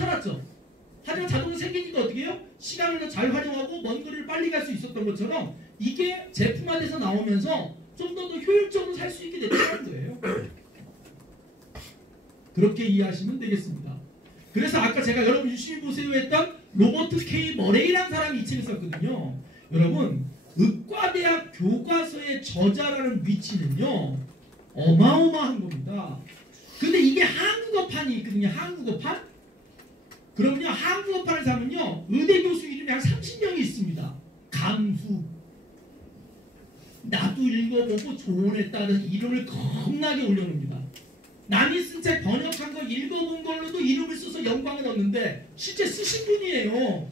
살았죠. 하지만 자동차 생기니까 어떻게 해요? 시간을 잘 활용하고 먼 거리를 빨리 갈 수 있었던 것처럼 이게 제품화돼서 나오면서 좀 더 효율적으로 살 수 있게 됐다는 거예요. 그렇게 이해하시면 되겠습니다. 그래서 아까 제가 여러분 유심히 보세요 했던 로버트 K 머레이라는 사람이 이 책을 썼거든요. 여러분 의과대학 교과서의 저자라는 위치는요 어마어마한 겁니다. 근데 이게 한국어판이 있거든요. 한국어판? 그러면요 한국어판을 사면요 의대 교수 이름이 한 30명이 있습니다. 감수. 나도 읽어보고 조언에 따른 이름을 겁나게 올려놓습니다. 남이 쓴 책 번역한 거 읽어본 걸로도 이름을 써서 영광을 얻는데 실제 쓰신 분이에요.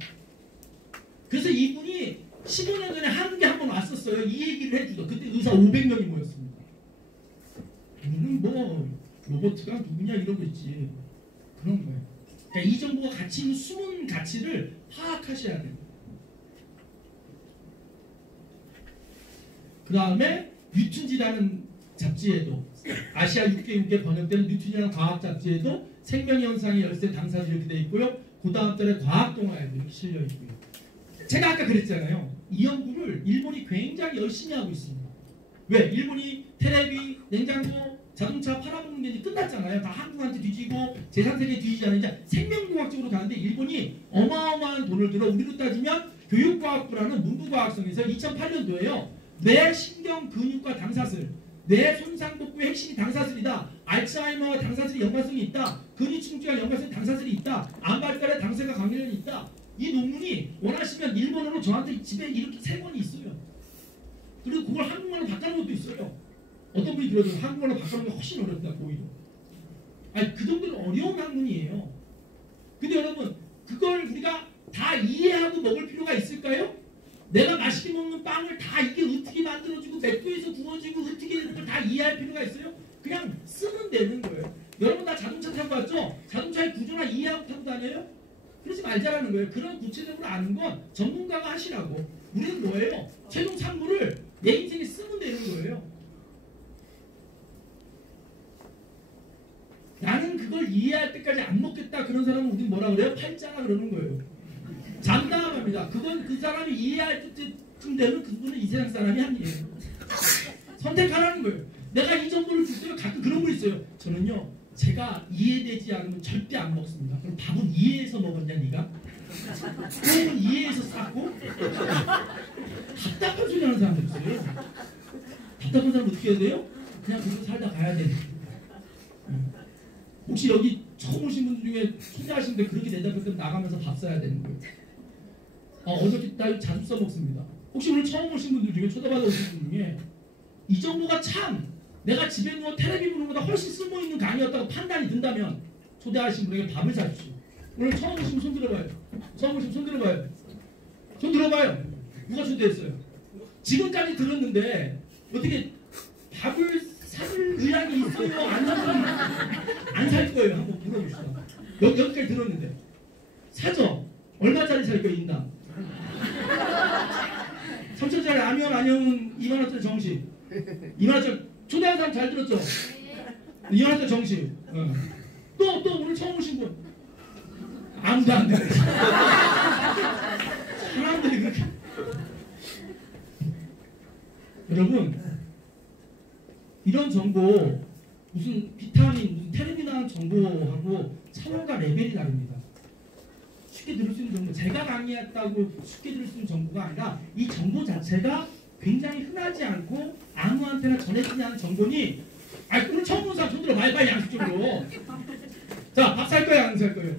그래서 이분이 15년 전에 한국에 한번 왔었어요. 이 얘기를 해주죠. 그때 의사 500명이 모였습니다. 우리는 뭐 로버트가 누구냐 이러고 있지. 그런 거예요. 그러니까 이 정보가 가치 있는 숨은 가치를 파악하셔야 돼요. 그 다음에 뉴튼지라는 잡지에도 아시아 6개국에 번역된 뉴튼이라는 과학 잡지에도 생명현상의 열쇠 당사자 이렇게 되어 있고요. 그 다음 달에 과학동화에도 이렇게 실려 있고요. 제가 아까 그랬잖아요. 이 연구를 일본이 굉장히 열심히 하고 있습니다. 왜? 일본이 테레비, 냉장고, 자동차 팔아먹는 게 이제 끝났잖아요. 다 한국한테 뒤지고 제3세계에 뒤지지 않는 이제 생명공학적으로 가는데 일본이 어마어마한 돈을 들어 우리로 따지면 교육과학부라는 문부과학성에서 2008년도에요. 뇌 신경 근육과 당사슬, 뇌 손상복구의 핵심이 당사슬이다. 알츠하이머와 당사슬이 연관성이 있다. 근육충치와 연관성이 당사슬이 있다. 암 발달에 당사슬과 관련이 있다. 이 논문이 원하시면 일본어로 저한테 집에 이렇게 3권이 있어요. 그리고 그걸 한국말로 바꾸는 것도 있어요. 어떤 분이 들어도 한국말로 바꾸는 게 훨씬 어렵다 오히려. 아니 그 정도로 어려운 학문이에요. 근데 여러분 그걸 우리가 다 이해하고 먹을 필요가 있을까요? 내가 맛있게 먹는 빵을 다 이게 어떻게 만들어지고 맥주에서 구워지고 어떻게 되는 걸 다 이해할 필요가 있어요? 그냥 쓰면 되는 거예요. 여러분 다 자동차 타고 왔죠? 자동차의 구조나 이해하고 타고 다녀요? 그러지 말자라는 거예요. 그런 구체적으로 아는 건 전문가가 하시라고. 우리는 뭐예요? 최종 참고를 내 인생에 쓰면 되는 거예요. 나는 그걸 이해할 때까지 안 먹겠다 그런 사람은 우린 뭐라 그래요? 팔자라 그러는 거예요. 장담합니다. 그건 그 사람이 이해할 때쯤 되면 그분은 이 세상 사람이 아니에요. 선택하라는 거예요. 내가 이 정보를 줄 때 가끔 그런 분 있어요. 저는요. 제가 이해되지 않으면 절대 안 먹습니다. 그럼 밥은 이해해서 먹었냐 네가? 그건 이해해서 쌌고? 답답한 소리 하는 사람들 있어요. 답답한 사람 어떻게 해야 돼요? 그냥 그렇게 살다 가야 돼요. 혹시 여기 처음 오신 분 중에 초대하시는데 그렇게 대답했으면 나가면서 밥 사야 되는 거예요. 어저께 나 자주 써먹습니다. 혹시 오늘 처음 오신 분들 중에 초대받아 오신 분 중에 이 정보가 참 내가 집에 누워 텔레비 보는 것보다 훨씬 쓸모있는 강의였다고 판단이 든다면 초대하신 분에게 밥을 사주십시오. 오늘 처음 오시면 손 들어봐요. 처음 오시면 손 들어봐요. 손 들어봐요. 누가 초대했어요? 지금까지 들었는데 어떻게 밥을 살 의향이 있어요? 안 살 거예요. 한번 물어봅시다. 여기까지 들었는데 사죠? 얼마짜리 살 거예요? 인당 3,000원짜리 라면 아니면 2만원짜리 정식 2만원짜리 초대한 사람 잘 들었죠? 2만원짜리 정식 또 오늘 처음 오신 분 아무도 안 들어요. 사람들이 그렇게 여러분 이런 정보 무슨 비타민 무슨 텔레비나 정보하고 차원과 레벨이 다릅니다. 쉽게 들을 수 있는 정보 제가 강의했다고 쉽게 들을 수 있는 정보가 아니라 이 정보 자체가 굉장히 흔하지 않고 아무한테나 전해지지 않은 정보니 오늘 처음 본 사람 손들어 빨리 양식적으로 자 밥 살 거야 안 살 거예요?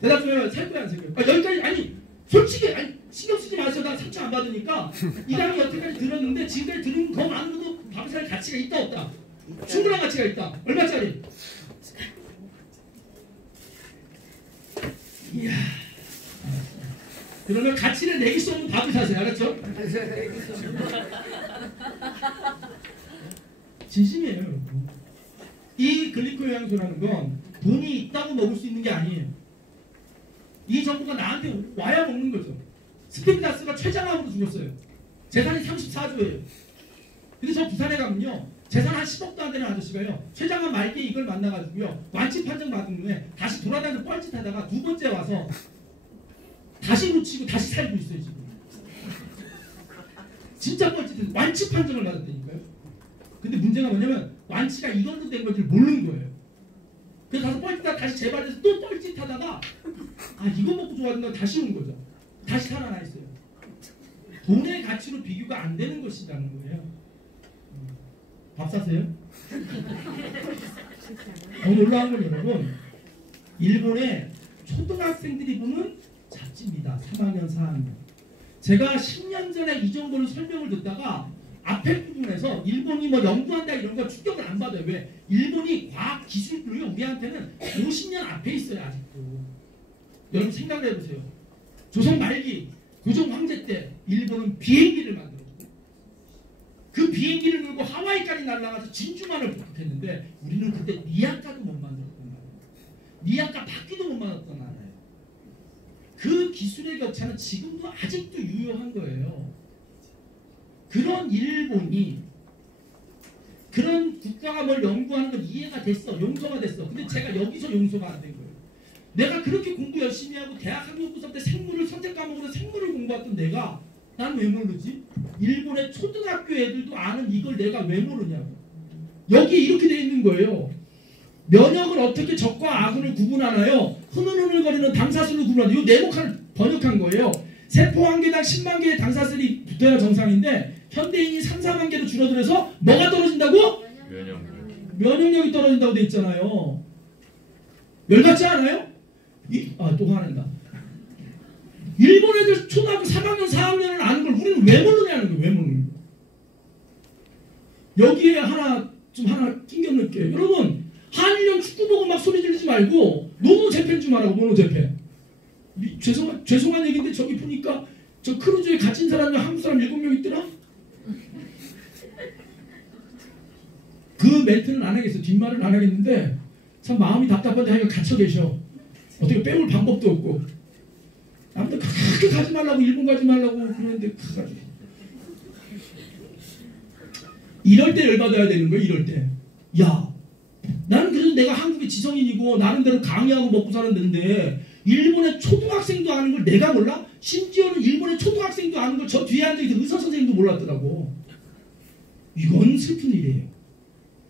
대답 좀 해요. 살 거야 안 살 거예요? 여기까지 아니 솔직히 신경 쓰지 마세요. 나 상처 안 받으니까 이 강의 여태까지 들었는데 지금까지 들은 것만으로도 밥을 살 가치가 있다 없다? 충분한 가치가 있다. 얼마짜리? 이야. 그러면 가치를 내기 수 없는 밥을 사세요. 알았죠? 진심이에요. 이 글리코 영양소라는 건 돈이 있다고 먹을 수 있는 게 아니에요. 이 정보가 나한테 와야 먹는 거죠. 스피드다스가 췌장암으로 죽었어요. 재산이 34조예요. 근데 저 부산에 가면요. 재산 한 10억도 안 되는 아저씨가요. 최장한 말기에 이걸 만나가지고요. 완치 판정 받은 후에 다시 돌아다니면서 뻘짓하다가 두 번째 와서 다시 놓치고 다시 살고 있어요 지금. 진짜 뻘짓해서 완치 판정을 받았다니까요. 근데 문제가 뭐냐면 완치가 이걸로 된 건지 모르는 거예요. 그래서 가서 뻘짓하다 다시 재발해서 또 뻘짓하다가 아 이거 먹고 좋아진다 다시 온 거죠. 다시 살아나 있어요. 돈의 가치로 비교가 안 되는 것이라는 거예요. 밥 사세요? 더 놀라운 건 여러분, 일본의 초등학생들이 보는 잡지입니다. 3학년, 4학년. 제가 10년 전에 이 정도로 설명을 듣다가 앞에 부분에서 일본이 뭐 연구한다 이런 거 충격을 안 받아요. 왜? 일본이 과학 기술로 우리한테는 50년 앞에 있어요 아직도. 여러분 생각을 해보세요. 조선 말기 고종 황제 때 일본은 비행기를 만들었고 그 비행기를 몰고 하와이까지 날아가서 진주만을 북극했는데 우리는 그때 니아까도 못 만들었단 말이에요. 니아까 바퀴도 못 만들었단 말이에요. 그 기술의 격차는 지금도 아직도 유효한 거예요. 그런 일본이 그런 국가가 뭘 연구하는 건 이해가 됐어. 용서가 됐어. 근데 제가 여기서 용서가 안 된 거예요. 내가 그렇게 공부 열심히 하고 대학 학력고사 때 생물을 선택 과목으로 생물을 공부했던 내가 난 왜 모르지? 일본의 초등학교 애들도 아는 이걸 내가 왜 모르냐고. 여기 이렇게 돼 있는 거예요. 면역을 어떻게 적과 악을 구분하나요? 흐느흐느거리는 당사슬로 구분하나요? 이 네모칸을 번역한 거예요. 세포 한 개당 10만 개의 당사슬이 붙어야 정상인데 현대인이 3, 4만 개로 줄어들어서 뭐가 떨어진다고? 면역력이 떨어진다고 돼 있잖아요. 열받지 않아요? 또 화낸다. 일본 애들 초등학교 3학년, 4학년을 아는 걸 우리는 왜 모르냐는 거예요. 왜 모르는 거예요. 여기에 하나 낑겨 넣을게요. 여러분 한일령 축구 보고 막 소리 지르지 말고 노노 재팬 좀 하라고. 노노 재팬. 죄송한 얘기인데 저기 보니까 저 크루즈에 갇힌 사람이 한국 사람 7명 있더라? 그 멘트는 안 하겠어. 뒷말은 안 하겠는데 참 마음이 답답한데 하여간 갇혀 계셔. 어떻게 빼올 방법도 없고. 아무튼 그렇게 가지 말라고 일본 가지 말라고 그러는데 가가지고 이럴 때 열받아야 되는 거예요. 이럴 때. 야 나는 그래도 내가 한국의 지성인이고 나름대로 강의하고 먹고 사는데 일본의 초등학생도 아는 걸 내가 몰라? 심지어는 일본의 초등학생도 아는 걸 저 뒤에 앉아있는 의사 선생님도 몰랐더라고. 이건 슬픈 일이에요.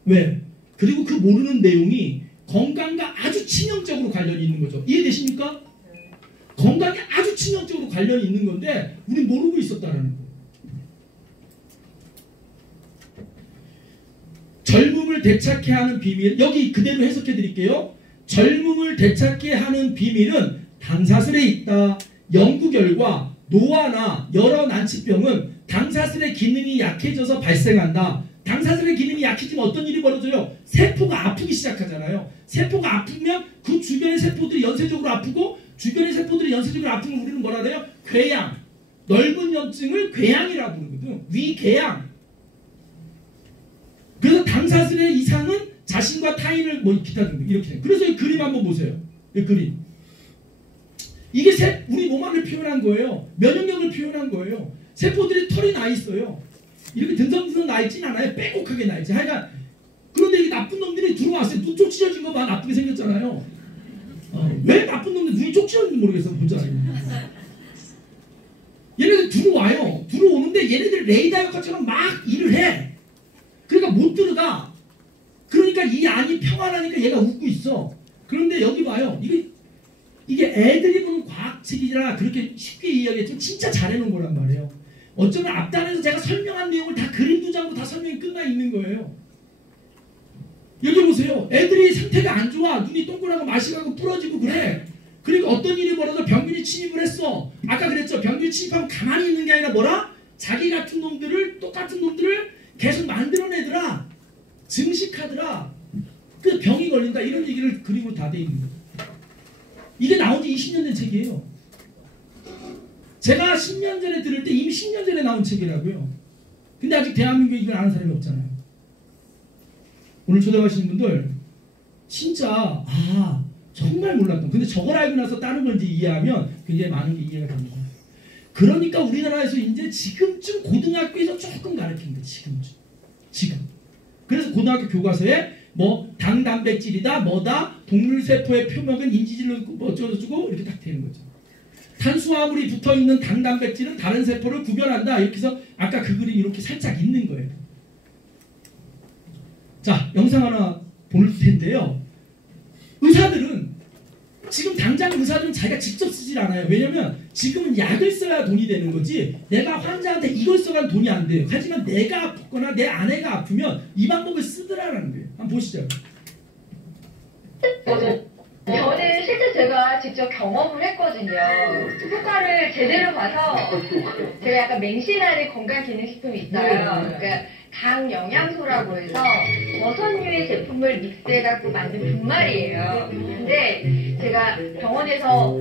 왜? 그리고 그 모르는 내용이 건강과 아주 치명적으로 관련이 있는 거죠. 이해되십니까? 건강에 아주 치명적으로 관련이 있는 건데 우린 모르고 있었다는 거예요. 젊음을 되찾게 하는 비밀, 여기 그대로 해석해 드릴게요. 젊음을 되찾게 하는 비밀은 당사슬에 있다. 연구 결과 노화나 여러 난치병은 당사슬의 기능이 약해져서 발생한다. 당사슬의 기능이 약해지면 어떤 일이 벌어져요? 세포가 아프기 시작하잖아요. 세포가 아프면 그 주변의 세포들이 연쇄적으로 아프고 주변의 세포들이 연쇄적으로 아프면 우리는 뭐라 그래요? 궤양. 넓은 염증을 궤양이라고 부르거든. 위궤양. 그래서 당사슬의 이상은 자신과 타인을 뭐 기타 등등 이렇게 돼요. 그래서 이 그림 한번 보세요. 이 그림. 이게 우리 몸 안을 표현한 거예요. 면역력을 표현한 거예요. 세포들이 털이 나 있어요. 이렇게 듬성듬성 나 있진 않아요. 빼곡하게 나 있지. 하여간 그런데 이 나쁜 놈들이 들어왔어요. 눈 쪽 찢어진 거 봐. 나쁘게 생겼잖아요. 왜 나쁜 놈들 눈이 쪽 찢어졌는지 모르겠어. 보자. 얘네들 들어와요. 들어오는데 얘네들 레이더 역할처럼 막 일을 해. 그러니까 못 들어가. 그러니까 이 안이 평안하니까 얘가 웃고 있어. 그런데 여기 봐요. 이게 애들이 보는 과학책이라 그렇게 쉽게 이해하겠지만 진짜 잘해놓은 거란 말이에요. 어쩌면 앞단에서 제가 설명한 내용을 다 그림 두 장으로 다 설명이 끝나 있는 거예요. 여기 보세요. 애들이 상태가 안 좋아. 눈이 동그랗고 마시가고 부러지고 그래. 그러니까 어떤 일이 벌어져 병균이 침입을 했어. 아까 그랬죠. 병균이 침입하면 가만히 있는 게 아니라 뭐라? 자기 같은 놈들을 똑같은 놈들을 계속 만들어내더라. 증식하더라. 그 병이 걸린다. 이런 얘기를 그림으로 다 돼 있는 거예요. 이게 나온 지 20년 된 책이에요. 제가 10년 전에 들을 때 이미 10년 전에 나온 책이라고요. 근데 아직 대한민국에 이걸 아는 사람이 없잖아요. 오늘 초대하시는 분들 진짜 정말 몰랐던. 근데 저걸 알고 나서 다른 걸 이제 이해하면 굉장히 많은 게 이해가 됩니다. 그러니까 우리나라에서 이제 지금쯤 고등학교에서 조금 가르치는 거예요. 지금. 그래서 고등학교 교과서에 뭐 당 단백질이다 뭐다 동물 세포의 표면은 인지질로 뭐 어쩌고저쩌고 이렇게 딱 되는 거죠. 탄수화물이 붙어있는 당 단백질은 다른 세포를 구별한다. 이렇게 해서 아까 그 그림 이렇게 살짝 있는 거예요. 자, 영상 하나 볼 텐데요. 의사들은 지금 당장 의사들은 자기가 직접 쓰질 않아요. 왜냐면 지금은 약을 써야 돈이 되는 거지 내가 환자한테 이걸 써가는 돈이 안 돼요. 하지만 내가 아프거나 내 아내가 아프면 이 방법을 쓰더라는 거예요. 한번 보시죠. 저는 실제 제가 직접 경험을 했거든요. 효과를 제대로 봐서 제가 약간 맹신하는 건강기능식품이 있어요. 그러니까 당 영양소라고 해서 버섯류의 제품을 믹스해갖고 만든 분말이에요. 근데 제가 병원에서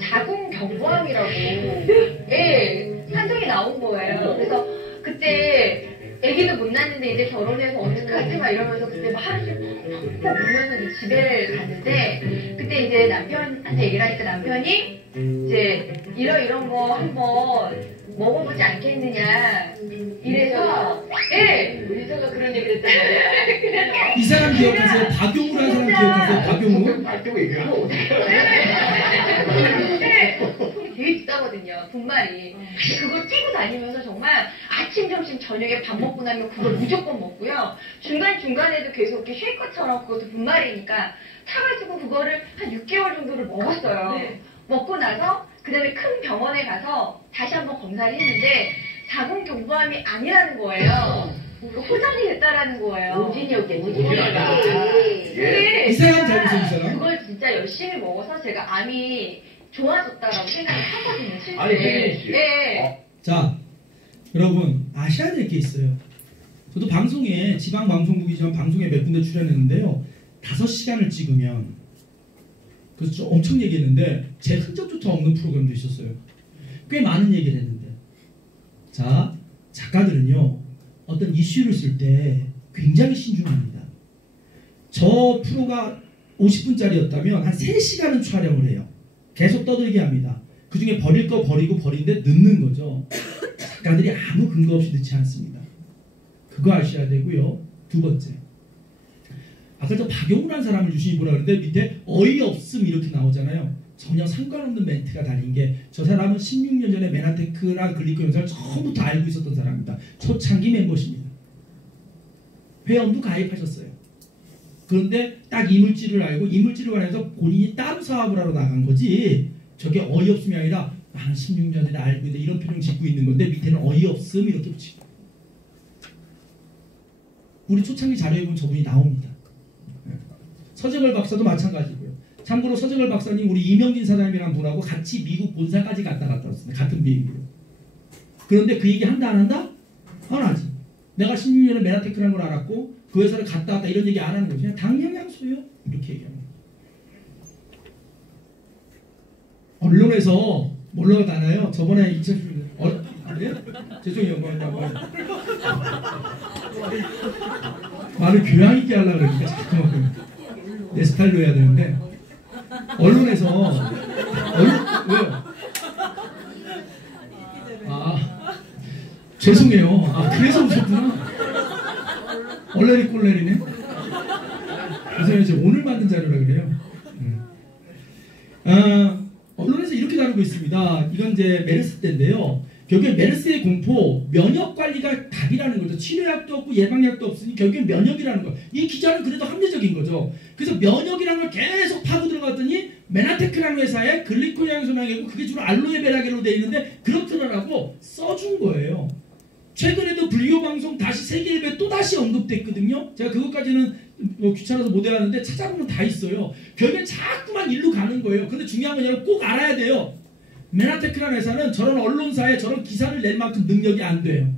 자궁경부암이라고 판정이 나온 거예요. 그래서 그때 애기도 못 낳는데 이제 결혼해서 어떡하지 막 이러면서 그때 막 하루 종일 펑펑 울면서 이제 집에 갔는데 그때 이제 남편한테 얘기를 하니까 남편이 이제 이런 거 한번 먹어보지 않겠느냐 이래서 의사가 그런 얘기를 했단 말이야. 이 사람 기억하세요? 박용우라는 사람 기억하세요? 박용우? 돈이 되게 비싸거든요. 분말이. 그걸 끼고 다니면서 정말 아침, 점심, 저녁에 밥 먹고 나면 그걸 무조건 먹고요. 중간중간에도 계속 이렇게 쉐이커처럼 그것도 분말이니까 타가지고 그거를 한 6개월 정도를 먹었어요. 네. 먹고 나서 그 다음에 큰 병원에 가서 다시 한번 검사를 했는데 자궁경부암이 아니라는 거예요. 호전이 됐다라는 거예요. 오진이었겠지. 이 사람 잘 보세요, 이 사람. 그걸 진짜 열심히 먹어서 제가 암이 좋아졌다라고 생각을 하거든요, 실제. 아니, 혜진 씨. 네. 자, 여러분 아셔야 될 게 있어요. 저도 방송에 지방 방송국이지만 방송에 몇 군데 출연했는데요. 5시간을 찍으면 그래서 좀 엄청 얘기했는데 제 흔적조차 없는 프로그램도 있었어요. 꽤 많은 얘기를 했는데 자, 작가들은요 어떤 이슈를 쓸 때 굉장히 신중합니다. 저 프로가 50분짜리였다면 한 3시간은 촬영을 해요. 계속 떠들게 합니다. 그 중에 버릴 거 버리고 버리는데 넣는 거죠. 작가들이 아무 근거 없이 넣지 않습니다. 그거 아셔야 되고요. 두 번째, 아까 저 박용우라는 사람을 유심히 보라 그러는데 밑에 어이없음 이렇게 나오잖아요. 전혀 상관없는 멘트가 달린 게 저 사람은 16년 전에 메나테크랑 글리코 영상을 처음부터 알고 있었던 사람입니다. 초창기 멤버십니다. 회원도 가입하셨어요. 그런데 딱 이물질을 알고 이물질을 관해서 본인이 따로 사업을 하러 나간 거지 저게 어이없음이 아니라 나는 16년 전에 알고 있는데 이런 표정 짓고 있는 건데 밑에는 어이없음 이렇게 붙이고 우리 초창기 자료에 보면 저분이 나옵니다. 서정을 박사도 마찬가지고요. 참고로 서정을 박사님 우리 이명진 사장님이랑 분하고 같이 미국 본사까지 갔다 왔습니다. 같은 비행기로. 그런데 그 얘기 한다 안 한다? 안 하지. 내가 16년에 메나테크라는 걸 알았고 그 회사를 갔다 왔다 이런 얘기 안 하는 거죠. 그냥 당영양소요. 이렇게 얘기합니다. 언론에서 뭘로 다나요? 저번에 2010년 네? 죄송해요. 말을 교양 있게 하려고 그러니까 자꾸만 내 스타일로 해야 되는데 언론에서 왜요? 아 죄송해요. 아 그래서 오셨구나. 얼레리 꼴레리네. 죄송해요. 제가 오늘 만든 자료라 그래요. 언론에서 이렇게 다루고 있습니다. 이건 이제 메르스 때인데요. 결국에 메르스의 공포, 면역 관리가 답이라는 거죠. 치료약도 없고 예방약도 없으니 결국에 면역이라는 거. 이 기자는 그래도 합리적인 거죠. 그래서 면역이라는 걸 계속 파고 들어갔더니 메나테크라는 회사에 글리코 영양소량이고 그게 주로 알로에베라겔로 되어 있는데 그렇더라고 써준 거예요. 최근에도 불교 방송 다시 세계일보에 또 다시 언급됐거든요. 제가 그것까지는 귀찮아서 못 해왔는데 찾아보면 다 있어요. 결국엔 자꾸만 일로 가는 거예요. 근데 중요한 건 꼭 알아야 돼요. 메나테크라는 회사는 저런 언론사에 저런 기사를 낼 만큼 능력이 안 돼요.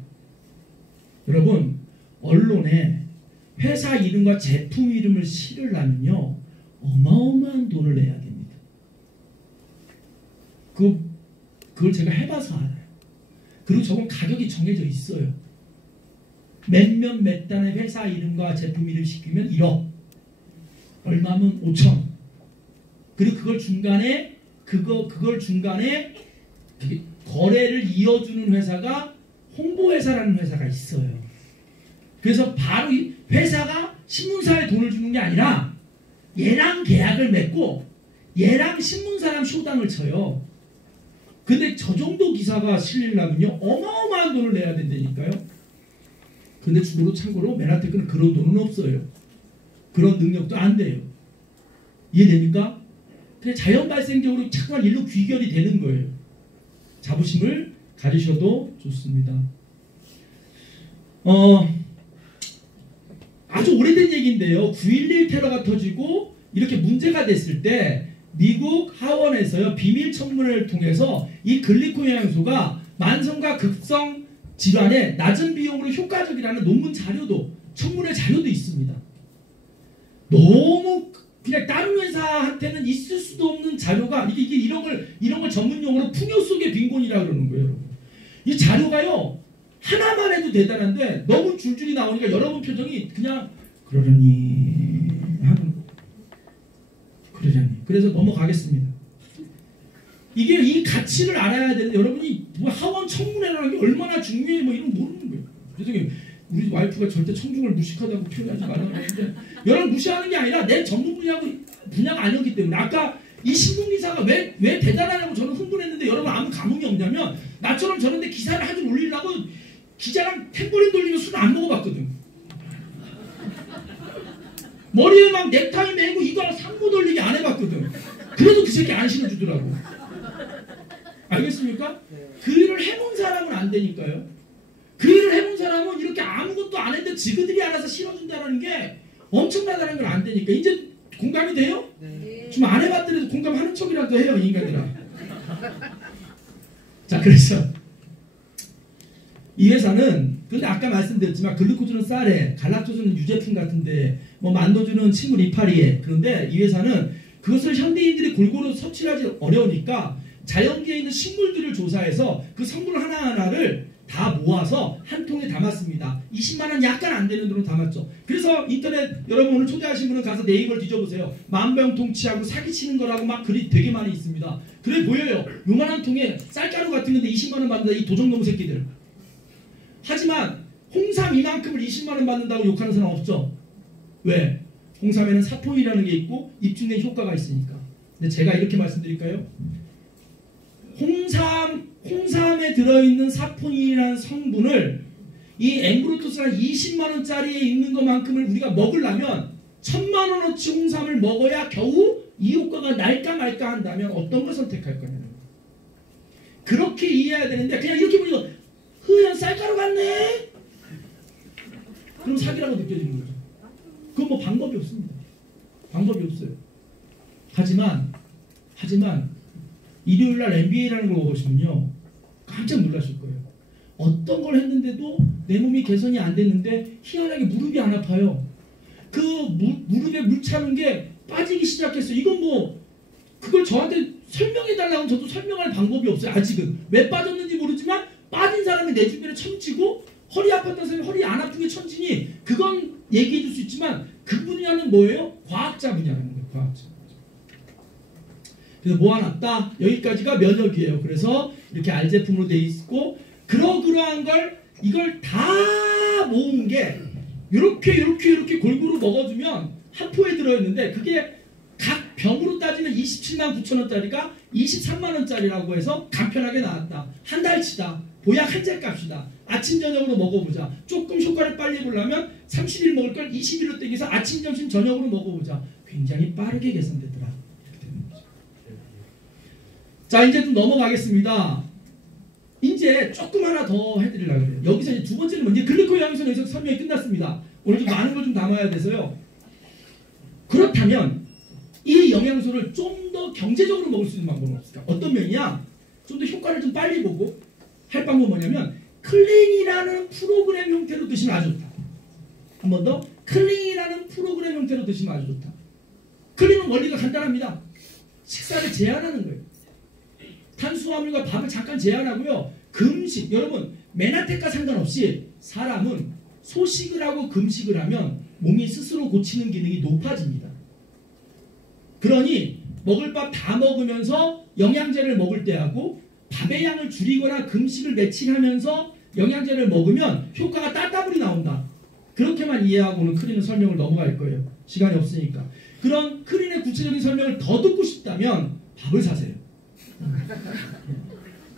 여러분 언론에 회사 이름과 제품 이름을 실으려면요 어마어마한 돈을 내야 됩니다. 그걸 제가 해봐서 알아요. 그리고 저건 가격이 정해져 있어요. 몇몇 몇 단의 회사 이름과 제품 이름 시키면 1억 얼마면 5천 그리고 그걸 중간에 거래를 이어주는 회사가 홍보회사라는 회사가 있어요. 그래서 바로 회사가 신문사에 돈을 주는 게 아니라 얘랑 계약을 맺고 얘랑 신문사랑 쇼당을 쳐요. 근데 저 정도 기사가 실리려면요 어마어마한 돈을 내야 된다니까요. 근데 참고로 맨하테크는 그런 돈은 없어요. 그런 능력도 안 돼요. 이해됩니까? 그냥 자연 발생적으로 자꾸만 일로 귀결이 되는 거예요. 자부심을 가지셔도 좋습니다. 아주 오래된 얘기인데요. 9.11 테러가 터지고 이렇게 문제가 됐을 때 미국 하원에서요 비밀 청문회를 통해서 이 글리코 영양소가 만성과 급성 질환에 낮은 비용으로 효과적이라는 논문 자료도 청문회 자료도 있습니다. 너무 그냥 다른 회사한테는 있을 수도 없는 자료가 이게 이런 걸 전문 용어로 풍요 속의 빈곤이라 그러는 거예요. 여러분. 이 자료가요 하나만 해도 대단한데 너무 줄줄이 나오니까 여러분 표정이 그냥 그러려니 그래서 넘어가겠습니다. 이게 이 가치를 알아야 되는데 여러분이 뭐 하원 청문회라는 게 얼마나 중요해 뭐 이런 거 모르는 거예요. 그래서 우리 와이프가 절대 청중을 무식하다고 표현하지 말라고 하는데 여러분 무시하는 게 아니라 내 전문 분야가 아니었기 때문에 아까 이 신문기사가 왜 대단하냐고 저는 흥분했는데 여러분 아무 감흥이 없냐면 나처럼 저런데 기사를 한 줄 올리려고 기자랑 탬버린 돌리면 술 안 먹어봤거든. 머리에 막 넥타이 매고 이거 상모 돌리기 안 해봤거든. 그래도 그 새끼 안 신어주더라고. 알겠습니까? 그 일을 해본 사람은 안 되니까요. 그 일을 해본 사람은 이렇게 아무것도 안 했는데 지그들이 알아서 실어준다는 게 엄청나다는 건 안 되니까. 이제 공감이 돼요? 네. 좀 안 해봤더라도 공감하는 척이라도 해요, 이 인간들아. 자, 그래서 이 회사는 근데 아까 말씀드렸지만 글루코즈는 쌀에, 갈락토즈는 유제품 같은데 뭐 만도주는 침물 이파리에. 그런데 이 회사는 그것을 현대인들이 골고루 섭취하기 어려우니까 자연계에 있는 식물들을 조사해서 그 성분 하나하나를 다 모아서 한 통에 담았습니다. 20만 원 약간 안 되는 돈으로 담았죠. 그래서 인터넷 여러분 오늘 초대하신 분은 가서 네이버를 뒤져보세요. 만병통치하고 사기치는 거라고 막 글이 되게 많이 있습니다. 그래 보여요. 요만한 통에 쌀가루 같은 건데 20만 원 받는다 이 도적놈 새끼들. 하지만 홍삼 이만큼을 20만 원 받는다고 욕하는 사람 없죠. 왜? 홍삼에는 사포닌이라는 게 있고 입증된 효과가 있으니까. 근데 제가 이렇게 말씀드릴까요? 홍삼에 들어있는 사포닌이라는 성분을 이 엠브로토스랑 20만원짜리에 있는 것만큼을 우리가 먹으려면 1000만원어치 홍삼을 먹어야 겨우 이 효과가 날까 말까 한다면 어떤 걸 선택할 거냐는 거예요. 그렇게 이해해야 되는데 그냥 이렇게 보니까 흐연 쌀가루 같네? 그럼 사기라고 느껴지는 거죠. 그건 뭐 방법이 없습니다. 방법이 없어요. 하지만 일요일날 MBA라는 걸 보시면요 깜짝 놀라실 거예요. 어떤 걸 했는데도 내 몸이 개선이 안 됐는데 희한하게 무릎이 안 아파요. 그 무릎에 물 차는 게 빠지기 시작했어요. 이건 뭐 그걸 저한테 설명해달라고 하면 저도 설명할 방법이 없어요. 아직은 왜 빠졌는지 모르지만 빠진 사람이 내 주변에 천지고 허리 아팠다는 사람이 허리 안 아픈 게 천지니 그건 얘기해 줄 수 있지만 그 분야는 뭐예요? 과학자 분야라는 거예요. 과학자. 그래서 모아놨다. 여기까지가 면역이에요. 그래서 이렇게 알제품으로 돼 있고 그러한 걸 이걸 다 모은 게 이렇게 골고루 먹어주면 한 포에 들어있는데 그게 각 병으로 따지면 27만 9천 원짜리가 23만 원짜리라고 해서 간편하게 나왔다. 한 달치다. 보약 한 재 값이다. 아침 저녁으로 먹어보자. 조금 효과를 빨리 보려면 30일 먹을 걸 20일로 땡겨서 아침 점심 저녁으로 먹어보자. 굉장히 빠르게 개선되더라. 이렇게 되는 거죠. 자 이제 좀 넘어가겠습니다. 이제 조금 하나 더 해드리려고 해요. 여기서 이제 두 번째는 뭔지 글리코 영양소는 여기서 설명이 끝났습니다. 오늘 좀 많은 걸 좀 담아야 돼서요. 그렇다면 이 영양소를 좀 더 경제적으로 먹을 수 있는 방법은 없을까? 어떤 면이야? 좀 더 효과를 좀 빨리 보고 할 방법은 뭐냐면 클린이라는 프로그램 형태로 드시면 아주 좋다. 한 번 더 클린이라는 프로그램 형태로 드시면 아주 좋다. 클린은 원리가 간단합니다. 식사를 제한하는 거예요. 탄수화물과 밥을 잠깐 제한하고요. 금식, 여러분 메나텍과 상관없이 사람은 소식을 하고 금식을 하면 몸이 스스로 고치는 기능이 높아집니다. 그러니 먹을 밥 다 먹으면서 영양제를 먹을 때 하고 밥의 양을 줄이거나 금식을 며칠 하면서 영양제를 먹으면 효과가 따따블이 나온다. 그렇게만 이해하고는 크린은 설명을 넘어갈 거예요. 시간이 없으니까. 그런 크린의 구체적인 설명을 더 듣고 싶다면 밥을 사세요.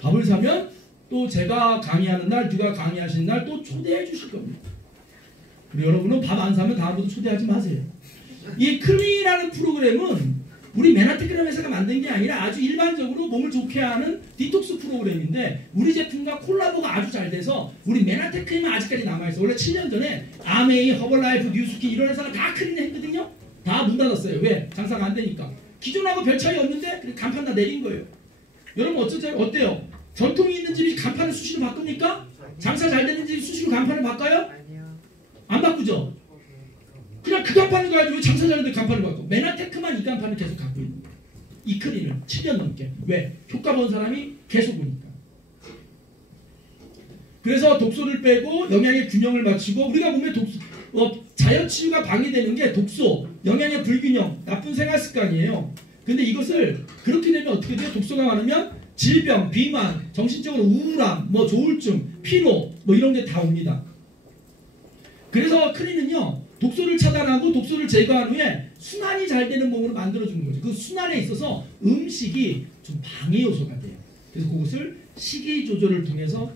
밥을 사면 또 제가 강의하는 날, 누가 강의하신 날 또 초대해 주실 겁니다. 그리고 여러분은 밥 안 사면 다음부터 초대하지 마세요. 이 크린이라는 프로그램은 우리 메나테크라는 회사가 만든 게 아니라 아주 일반적으로 몸을 좋게 하는 디톡스 프로그램인데 우리 제품과 콜라보가 아주 잘 돼서 우리 메나테크에만 아직까지 남아있어. 원래 7년 전에 아메이, 허벌라이프, 뉴스킨 이런 회사가 다 크린 했거든요. 다 문 닫았어요. 왜? 장사가 안 되니까. 기존하고 별 차이 없는데 간판 다 내린 거예요. 여러분 어때요? 전통이 있는 집이 간판을 수시로 바꿉니까? 장사 잘 되는 집이 수시로 간판을 바꿔요? 안 바꾸죠? 그냥 그 간판을 가지고 왜 장사 잘하는데 간판을 바꿔? 메나테크만 이 간판을 계속 갖고 있는 거예요. 이 크린을 7년 넘게. 왜? 효과 본 사람이 계속 오니까. 그래서 독소를 빼고 영양의 균형을 맞추고 우리가 보면 자연 치유가 방해되는 게 독소, 영양의 불균형, 나쁜 생활 습관이에요. 근데 이것을 그렇게 되면 어떻게 돼요? 독소가 많으면 질병, 비만, 정신적으로 우울함, 뭐 조울증, 피로 뭐 이런 게 다 옵니다. 그래서 크린은요. 독소를 차단하고 독소를 제거한 후에 순환이 잘 되는 몸으로 만들어주는 거죠. 그 순환에 있어서 음식이 좀 방해 요소가 돼요. 그래서 그것을 식이 조절을 통해서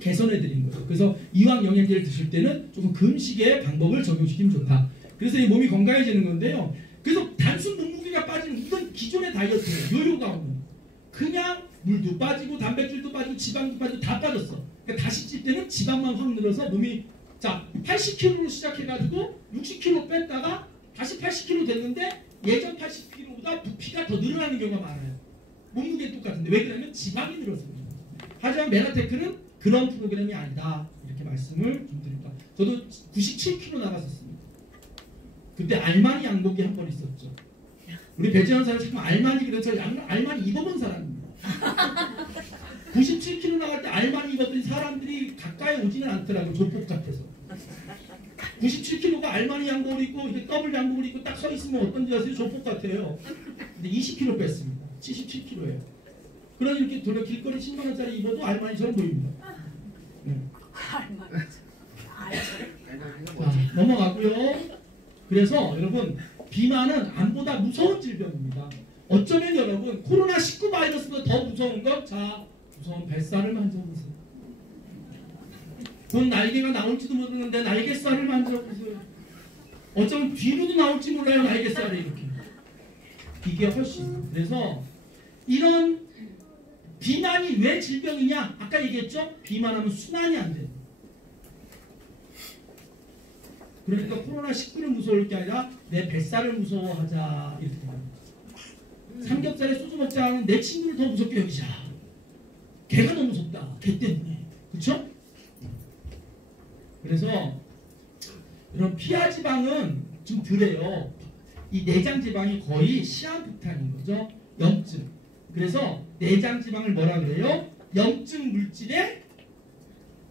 개선해드린 거죠. 그래서 이왕 영양제를 드실 때는 조금 금식의 방법을 적용시키면 좋다. 그래서 이 몸이 건강해지는 건데요. 그래서 단순 몸무게가 빠지는 이건 기존의 다이어트예요. 요요가 없는. 그냥 물도 빠지고 단백질도 빠지고 지방도 빠지고 다 빠졌어. 그러니까 다시 찔 때는 지방만 확 늘어서 몸이 80kg로 시작해가지고 60kg 뺐다가 다시 80kg 됐는데 예전 80kg보다 부피가 더 늘어나는 경우가 많아요. 몸무게는 똑같은데 왜 그러냐면 지방이 늘어서 그래요. 하지만 메나테크는 그런 프로그램이 아니다. 이렇게 말씀을 좀 드립니다. 저도 97kg 나갔었습니다. 그때 알마니 양복이 한 번 있었죠. 우리 배재현 사람 자꾸 알마니 그래서 알마니 입어본 사람입니다. 97kg 나갈 때 알마니 입었더니 사람들이 가까이 오지는 않더라고요. 조폭 같아서. 97kg가 알마니 양복을 입고 이렇게 더블 양복을 입고 딱 서 있으면 어떤지 아세요? 조폭 같아요. 근데 20kg 뺐습니다. 77kg예요. 그러니 이렇게 돌려 길거리 10만원짜리 입어도 알마니처럼 보입니다. 네. 자, 넘어가고요. 그래서 여러분 비만은 암보다 무서운 질병입니다. 어쩌면 여러분 코로나19 바이러스보다 더 무서운 건 무서운 뱃살을 만져보세요. 곧 날개가 나올지도 모르는데 날개살을 만져보세요. 어쩌면 뒤로도 나올지 몰라요. 날개살이 이렇게. 이게 훨씬. 그래서 이런 비만이 왜 질병이냐? 아까 얘기했죠? 비만하면 순환이 안 돼요. 그러니까 코로나19를 무서울 게 아니라 내 뱃살을 무서워하자 이렇게 됩니다. 삼겹살에 소주 먹자 하는 내 친구를 더 무섭게 여기자. 걔가 너무 무섭다. 걔 때문에. 그쵸? 그래서 이런 피하 지방은 좀 덜해요. 이 내장 지방이 거의 시한폭탄인 거죠. 염증. 그래서 내장 지방을 뭐라 그래요? 염증 물질의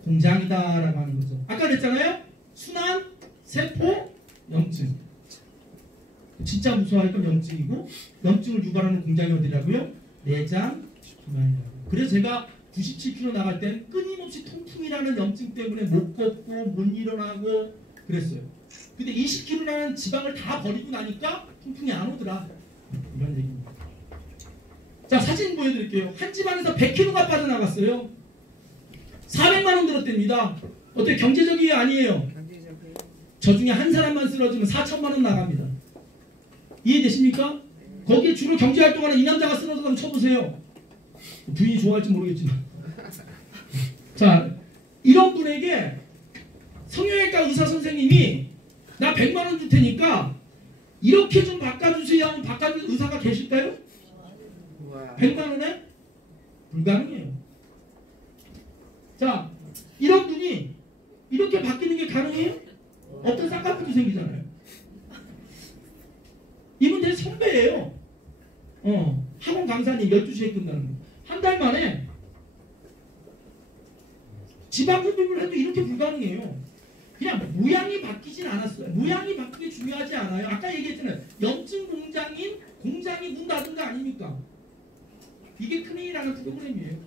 공장이다라고 하는 거죠. 아까 그랬잖아요. 순환, 세포, 염증. 진짜 무서워할 건 염증이고 염증을 유발하는 공장이 어디라고요? 내장 지방이라고. 그래서 제가 97kg 나갈 때는 끊임없이 통풍이라는 염증 때문에 못 걷고 못 일어나고 그랬어요. 근데 20kg라는 지방을 다 버리고 나니까 통풍이 안 오더라. 이런 얘기입니다. 자, 사진 보여드릴게요. 한 집안에서 100kg가 빠져나갔어요. 400만원 들었답니다. 어때? 경제적이 아니에요. 저 중에 한 사람만 쓰러지면 4천만원 나갑니다. 이해되십니까? 거기에 주로 경제활동하는 이 남자가 쓰러져서 쳐보세요. 부인이 좋아할지 모르겠지만. 자, 이런 분에게 성형외과 의사 선생님이 나 100만원 줄 테니까 이렇게 좀 바꿔주세요 하면 바꿔줄 의사가 계실까요? 100만원에? 불가능해요. 자, 이런 분이 이렇게 바뀌는 게 가능해요? 어떤 쌍꺼풀도 생기잖아요. 이분 제 선배예요. 학원 강사님 12시에 끝나는 거. 한 달 만에 지방 흡입을 해도 이렇게 불가능해요. 그냥 모양이 바뀌진 않았어요. 모양이 바뀌게 중요하지 않아요. 아까 얘기했잖아요. 염증 공장이 문 닫은 거 아닙니까? 이게 크린이라는 프로그램이에요.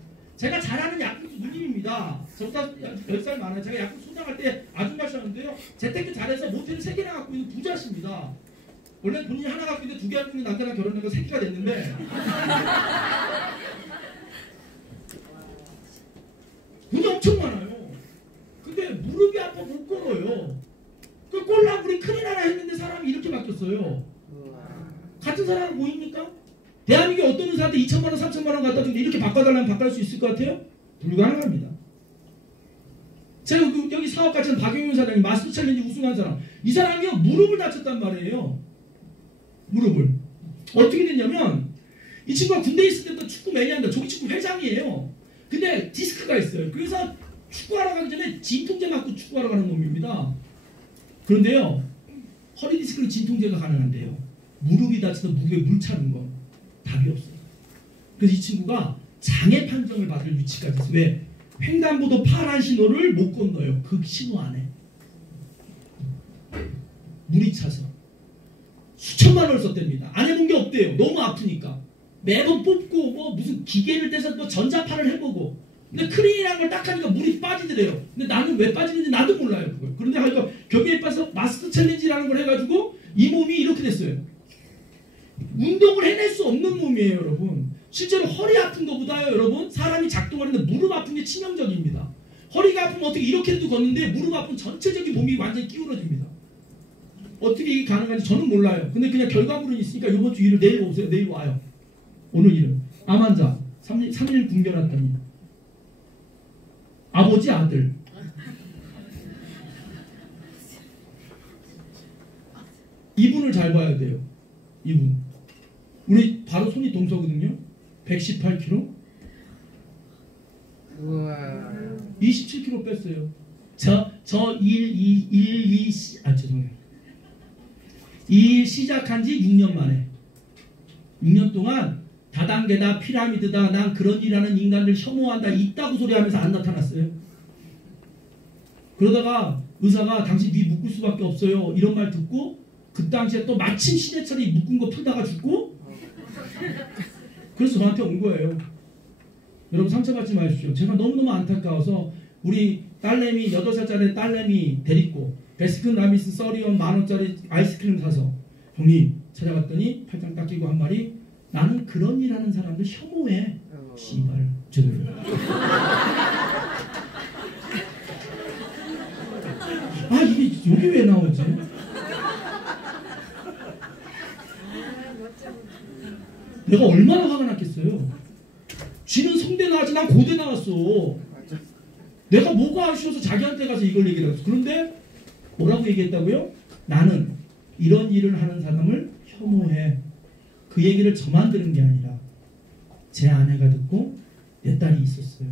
제가 잘 아는 약국수 누님입니다. 저보다 10살 많아요. 제가 약국 소장할 때 아줌마셨는데요. 재테크 잘해서 모텔을 3개나 갖고 있는 부자십니다. 원래 본인이 하나 갖고 있는데 2개 갖고 있는 남자랑 결혼해서 3개가 됐는데 돈이 엄청 많아요. 근데 무릎이 아파 못 걸어요. 그 꼴랑 우리 큰일 하나 했는데 사람이 이렇게 바뀌었어요. 같은 사람은 보입니까? 대한민국에 어떤 의사한테 2천만 원, 3천만 원 갖다 주는데 이렇게 바꿔달라면 바꿀 수 있을 것 같아요? 불가능합니다. 제가 여기 사업가처럼 박영윤 사장님 마스터 챌린지 우승한 사람, 이 사람이요 무릎을 다쳤단 말이에요. 무릎을 어떻게 됐냐면 이 친구가 군대에 있을 때부터 축구 매니아인데 조기축구 회장이에요. 근데 디스크가 있어요. 그래서 축구하러 가기 전에 진통제 맞고 축구하러 가는 놈입니다. 그런데요 허리 디스크로 진통제가 가능한데요. 무릎이 다쳐서 무릎에 물 차는 건 답이 없어요. 그래서 이 친구가 장애 판정을 받을 위치까지 있어요. 왜? 횡단보도 파란 신호를 못 건너요. 그 신호 안에 물이 차서 수천만 원을 썼답니다. 안 해본 게 없대요. 너무 아프니까 매번 뽑고 뭐 무슨 기계를 대서 뭐 전자파를 해보고. 근데 크린이라는 걸 딱 하니까 물이 빠지더래요. 근데 나는 왜 빠지는지 나도 몰라요. 그걸. 그런데 하니까 격에 빠져서 마스터 챌린지라는 걸 해가지고 이 몸이 이렇게 됐어요. 운동을 해낼 수 없는 몸이에요, 여러분. 실제로 허리 아픈 것보다요, 여러분, 사람이 작동하는데 무릎 아픈 게 치명적입니다. 허리가 아프면 어떻게 이렇게도 걷는데 무릎 아픈 전체적인 몸이 완전히 기울어집니다. 어떻게 이게 가능한지 저는 몰라요. 근데 그냥 결과물은 있으니까 이번 주 일을 내일 오세요. 내일 와요. 오늘 일은 암 환자 3일 굶겨놨더니 아버지 아들 이분을 잘 봐야 돼요. 이분 우리 바로 손이 동서거든요. 118kg 27kg 뺐어요. 죄송해요. 이 시작한 지 6년 만에 6년 동안 다단계다 피라미드다 난 그런 일하는 인간들 혐오한다 있다고 소리하면서 안 나타났어요. 그러다가 의사가 당신 위 묶을 수밖에 없어요 이런 말 듣고 그 당시에 또 마침 신해철이 묶은 거 풀다가 죽고 그래서 저한테 온 거예요. 여러분 상처받지 마십시오. 제가 너무너무 안타까워서 우리 딸내미 8살짜리 딸내미 데리고 베스킨라빈스 써리온 10,000원짜리 아이스크림 사서 형님 찾아갔더니 팔짱 딱 끼고 한 말이 나는 그런 일 하는 사람들 혐오해. 씨발 죄송해요. 아 이게 여기 왜 나오지? 내가 얼마나 화가 났겠어요. 쥐는 성대 나왔지 난 고대 나왔어. 내가 뭐가 아쉬워서 자기한테 가서 이걸 얘기를 했어. 그런데 뭐라고 얘기했다고요? 나는 이런 일을 하는 사람을 혐오해. 그 얘기를 저만 들은 게 아니라 제 아내가 듣고 내 딸이 있었어요.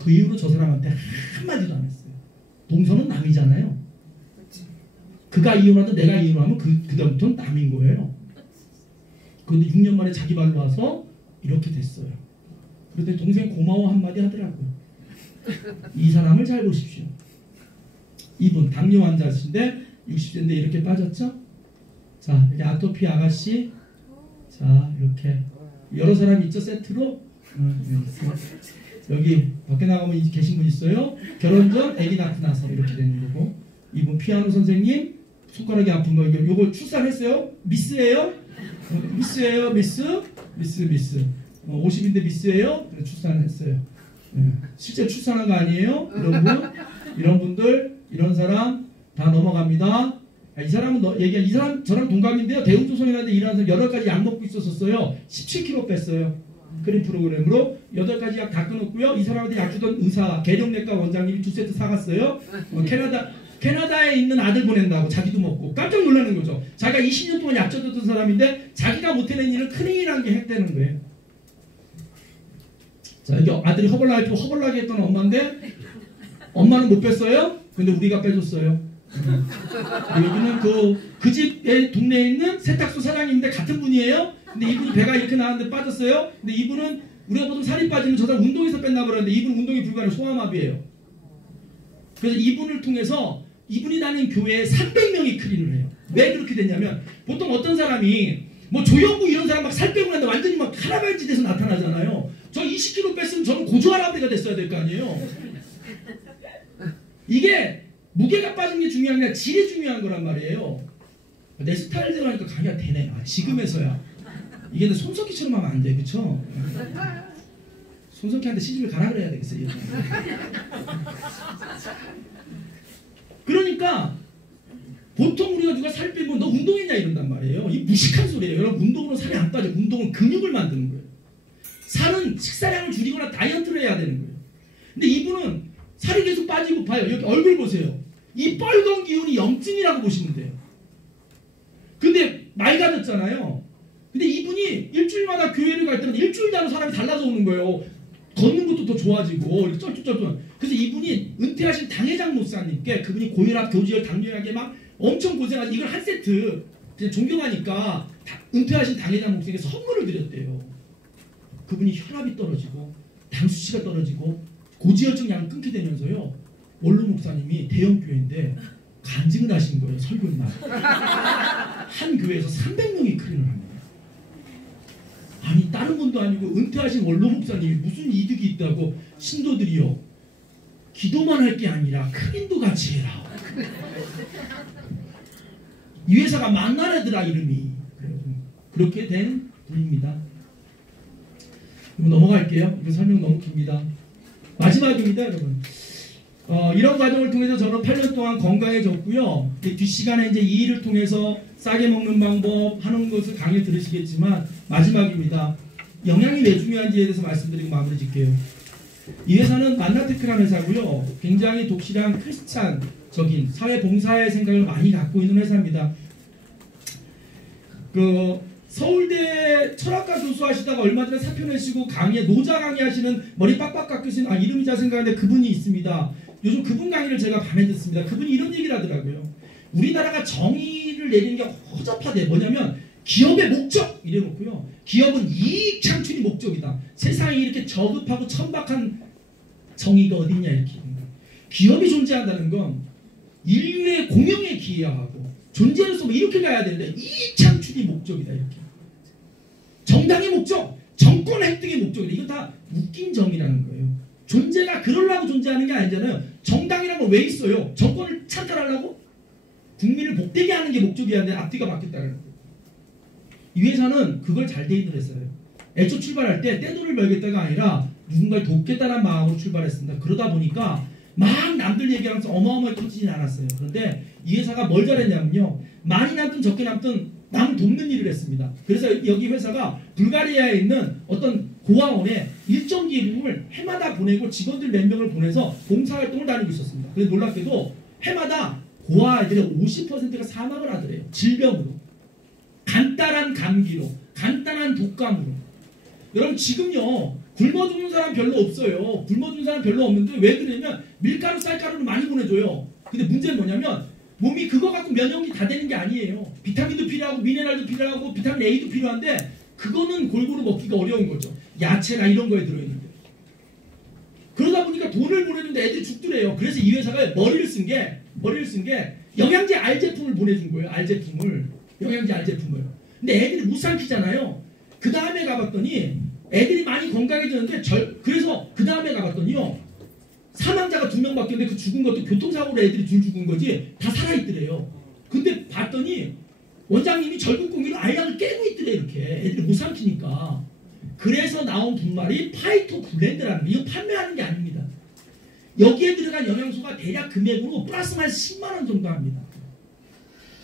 그 이후로 저 사람한테 한마디도 안 했어요. 동서는 남이잖아요. 그가 이혼하든 내가 이혼하면 그다음부터는 남인 거예요. 그런데 6년 만에 자기 발로 와서 이렇게 됐어요. 그런데 동생 고마워 한마디 하더라고요. 이 사람을 잘 보십시오. 이분 당뇨 환자신데 60세인데 이렇게 빠졌죠? 자 이렇게 아토피 아가씨 자 이렇게 여러 사람 있죠 세트로? 여기 밖에 나가면 계신 분 있어요? 결혼 전 아기 낳고 나서 이렇게 되는 거고 이분 피아노 선생님 손가락이 아픈 거 이거 출산했어요? 미스예요? 미스예요? 미스? 50인데 미스예요? 출산했어요. 실제 출산한 거 아니에요? 이런 분들 이런 사람 다 넘어갑니다. 이 사람은 이 사람 저랑 동갑인데요. 대우조선이라는데 일하는 사람 8가지 약 먹고 있었어요. 17kg 뺐어요. 크림 프로그램으로 8가지 약 다 끊었고요. 이 사람한테 약 주던 의사 계룡내과 원장님이 2세트 사갔어요. 캐나다에 있는 아들 보낸다고 자기도 먹고 깜짝 놀라는 거죠. 자기가 20년 동안 약 줬던 사람인데 자기가 못해낸 일을 큰일이라는 게 했다는 거예요. 자 여기 아들이 허벌나게 했던 엄마인데 엄마는 못 뺐어요. 근데 우리가 빼줬어요. 여기는 그 집의 동네에 있는 세탁소 사장님인데 같은 분이에요. 근데 이분이 배가 이렇게 나왔는데 빠졌어요. 근데 이분은 우리가 보통 살이 빠지면 저 사람 운동에서 뺐나 그러는데 이분은 운동이 불가능 소아마비예요. 그래서 이분을 통해서 이분이 다니는 교회에 300명이 클린을 해요. 왜 그렇게 됐냐면 보통 어떤 사람이 뭐 조영구 이런 사람 막 살 빼고 나는데 완전히 막 카라발지 돼서 나타나잖아요. 저 20kg 뺐으면 저는 고조할아버지가 됐어야 될 거 아니에요. 이게 무게가 빠진 게 중요한 게 아니라 질이 중요한 거란 말이에요. 내 스타일대로 하니까 강의가 되네. 지금에서야. 이게 내 손석희처럼 하면 안 돼. 그쵸? 손석희한테 시집을 가라 그래야 되겠어요. 그러니까 보통 우리가 누가 살 빼면 너 운동했냐 이런단 말이에요. 이 무식한 소리예요. 여러분 운동으로 살이 안 빠져. 운동은 근육을 만드는 거예요. 살은 식사량을 줄이거나 다이어트를 해야 되는 거예요. 근데 이분은 살이 계속 빠지고 봐요. 여기 얼굴 보세요. 이 빨간 기운이 염증이라고 보시면 돼요. 근데 맑아졌잖아요. 근데 이분이 일주일마다 교회를 갈 때는 일주일 단위로 사람이 달라져 오는 거예요. 걷는 것도 더 좋아지고 이렇게 쩔쩔쩔. 그래서 이분이 은퇴하신 당회장 목사님께 그분이 고혈압, 교지혈, 당뇨약에 막 엄청 고생하시 이걸 한 세트 그냥 존경하니까 은퇴하신 당회장 목사님께 선물을 드렸대요. 그분이 혈압이 떨어지고 당 수치가 떨어지고 고지혈증 약을 끊게 되면서요. 원로 목사님이 대형 교회인데 간증을 하신 거예요. 설교날. 한 교회에서 300명이 클린을 합니다. 아니 다른 분도 아니고 은퇴하신 원로 목사님이 무슨 이득이 있다고 신도들이요. 기도만 할 게 아니라 클린도 같이 해라. 이 회사가 만나라더라 이름이. 그렇게 된 분입니다. 넘어갈게요. 이거 설명 너무 깁니다. 마지막입니다 여러분. 이런 과정을 통해서 저는 8년 동안 건강해졌고요. 뒷시간에 이제 이 일을 통해서 싸게 먹는 방법 하는 것을 강의 들으시겠지만 마지막입니다. 영양이 왜 중요한지에 대해서 말씀드리고 마무리 짓게요. 이 회사는 만나테크라는 회사고요. 굉장히 독실한 크리스찬적인 사회봉사의 생각을 많이 갖고 있는 회사입니다. 서울대 철학과 교수 하시다가 얼마 전에 사표 내시고 강의에 노자 강의하시는 머리 빡빡 깎으신 이름이 잘 생각하는데 그분이 있습니다. 요즘 그분 강의를 제가 밤에 듣습니다. 그분이 이런 얘기를 하더라고요. 우리나라가 정의를 내리는 게 허접하대. 뭐냐면 기업의 목적 이래놓고요. 기업은 이익 창출이 목적이다. 세상에 이렇게 저급하고 천박한 정의가 어딨냐 이렇게. 기업이 존재한다는 건 인류의 공영에 기여하고 존재로서 이렇게 가야 되는데 이익 창출이 목적이다 이렇게. 정당의 목적, 정권 획득의 목적이다. 이거 다 웃긴 정의라는 거예요. 존재가 그러려고 존재하는 게 아니잖아요. 정당이라는 건 왜 있어요? 정권을 찬탈하려고? 국민을 복되게 하는 게 목적이어야 하는데 앞뒤가 바뀌었다는 거예요. 이 회사는 그걸 잘 돼 있는 회사예요. 애초 출발할 때 떼돈을 벌겠다가 아니라 누군가를 돕겠다는 마음으로 출발했습니다. 그러다 보니까 막 남들 얘기하면서 어마어마하게 터지진 않았어요. 그런데 이 회사가 뭘 잘했냐면요. 많이 남든 적게 남든 남 돕는 일을 했습니다. 그래서 여기 회사가 불가리아에 있는 어떤 고아원에 일정 기금을 해마다 보내고 직원들 몇 명을 보내서 봉사활동을 다니고 있었습니다. 그래서 놀랍게도 해마다 고아 아이들의 50%가 사망을 하더래요. 질병으로. 간단한 감기로. 간단한 독감으로. 여러분 지금요. 굶어 죽는 사람 별로 없어요. 굶어 죽는 사람 별로 없는데 왜 그러냐면 밀가루 쌀가루를 많이 보내줘요. 근데 문제는 뭐냐면 몸이 그거 갖고 면역이 다 되는 게 아니에요. 비타민도 필요하고 미네랄도 필요하고 비타민 A도 필요한데 그거는 골고루 먹기가 어려운 거죠. 야채나 이런 거에 들어있는데. 그러다 보니까 돈을 보내는데 애들이 죽더래요. 그래서 이 회사가 머리를 쓴 게 영양제 알 제품을 보내준 거예요. 알 제품을. 영양제 알 제품을. 근데 애들이 못 삼키잖아요. 그 다음에 가봤더니 애들이 많이 건강해졌는데 그래서 그 다음에 가봤더니요. 사망자가 2명밖에 없는데 그 죽은 것도 교통사고로 애들이 둘 죽은 거지 다 살아있더래요. 근데 봤더니 원장님이 절국 공기로 알약을 깨고 있더래 이렇게. 애들이 못 삼키니까. 그래서 나온 분말이 파이토 블렌드라는 거. 이거 판매하는 게 아닙니다. 여기에 들어간 영양소가 대략 금액으로 플러스 마이너스 10만원 정도 합니다.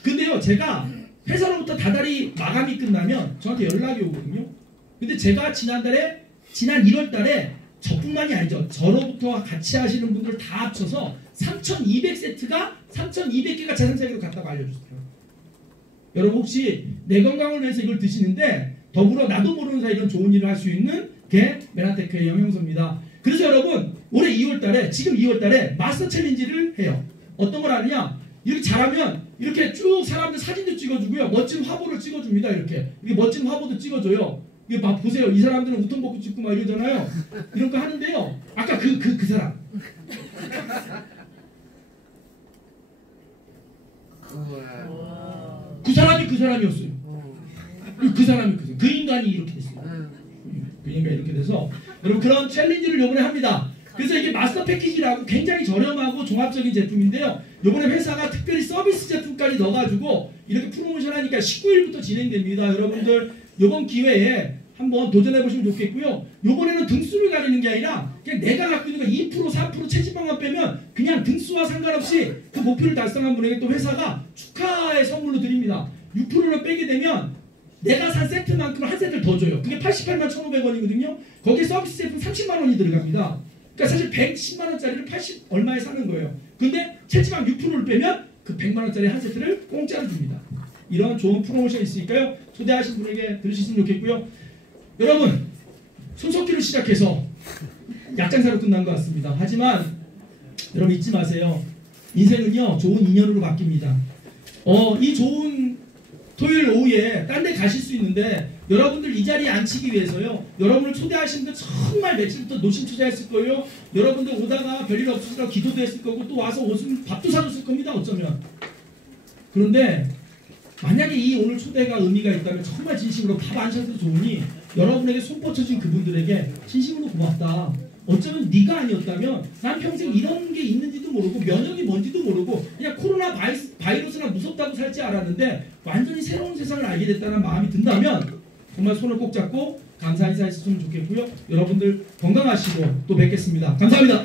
근데요 제가 회사로부터 다달이 마감이 끝나면 저한테 연락이 오거든요. 근데 제가 지난 1월달에 저뿐만이 아니죠. 저로부터 같이 하시는 분들 다 합쳐서 3,200세트가 3,200개가 재생차기로 갔다고 알려주세요. 여러분 혹시 내 건강을 위해서 이걸 드시는데 더불어 나도 모르는 사이 이런 좋은 일을 할 수 있는 게 메나테크의 영양소입니다. 그래서 여러분 올해 2월달에 지금 2월달에 마스터 챌린지를 해요. 어떤 걸 하느냐? 이렇게 잘하면 이렇게 쭉 사람들 사진도 찍어주고요. 멋진 화보를 찍어줍니다. 이렇게 멋진 화보도 찍어줘요. 이거 봐 보세요. 이 사람들은 우통 벗고 찍고 막 이러잖아요. 이런 거 하는데요. 아까 그 사람. 그 사람이 그 사람이었어요. 그 사람이 그 인간이 이렇게 됐어요. 그러니까 이렇게 돼서 여러분 그런 챌린지를 요번에 합니다. 그래서 이게 마스터 패키지라고 굉장히 저렴하고 종합적인 제품인데요. 요번에 회사가 특별히 서비스 제품까지 넣어가지고 이렇게 프로모션 하니까 19일부터 진행됩니다. 여러분들 요번 기회에 한번 도전해보시면 좋겠고요. 요번에는 등수를 가리는 게 아니라 그냥 내가 갖고 있는 거 2%, 4% 체지방만 빼면 그냥 등수와 상관없이 그 목표를 달성한 분에게 또 회사가 축하의 선물로 드립니다. 6%를 빼게 되면 내가 산 세트만큼 한 세트를 더 줘요. 그게 88만 1,500원이거든요. 거기에 서비스 제품 30만 원이 들어갑니다. 그러니까 사실 110만 원짜리를 80 얼마에 사는 거예요. 근데 체지방 6%를 빼면 그 100만 원짜리 한 세트를 공짜로 줍니다. 이런 좋은 프로모션이 있으니까요. 초대하신 분에게 들으셨으면 좋겠고요. 여러분 손석기로 시작해서 약장사로 끝난 것 같습니다. 하지만 여러분 잊지 마세요. 인생은요 좋은 인연으로 바뀝니다. 이 좋은 토요일 오후에 딴 데 가실 수 있는데 여러분들 이 자리에 앉히기 위해서요. 여러분을 초대하신 분들 정말 며칠부터 노심초사했을 거예요. 여러분들 오다가 별일 없으시라고 기도도 했을 거고 또 와서 옷은 밥도 사줬을 겁니다. 어쩌면. 그런데 만약에 이 오늘 초대가 의미가 있다면 정말 진심으로 밥 안 사셔도 좋으니 여러분에게 손 뻗쳐준 그분들에게 진심으로 고맙다. 어쩌면 네가 아니었다면 난 평생 이런 게 있는지도 모르고 면역이 뭔지도 모르고 그냥 코로나 바이러스나 무섭다고 살지 알았는데 완전히 새로운 세상을 알게 됐다는 마음이 든다면 정말 손을 꼭 잡고 감사 인사했으면 좋겠고요. 여러분들 건강하시고 또 뵙겠습니다. 감사합니다.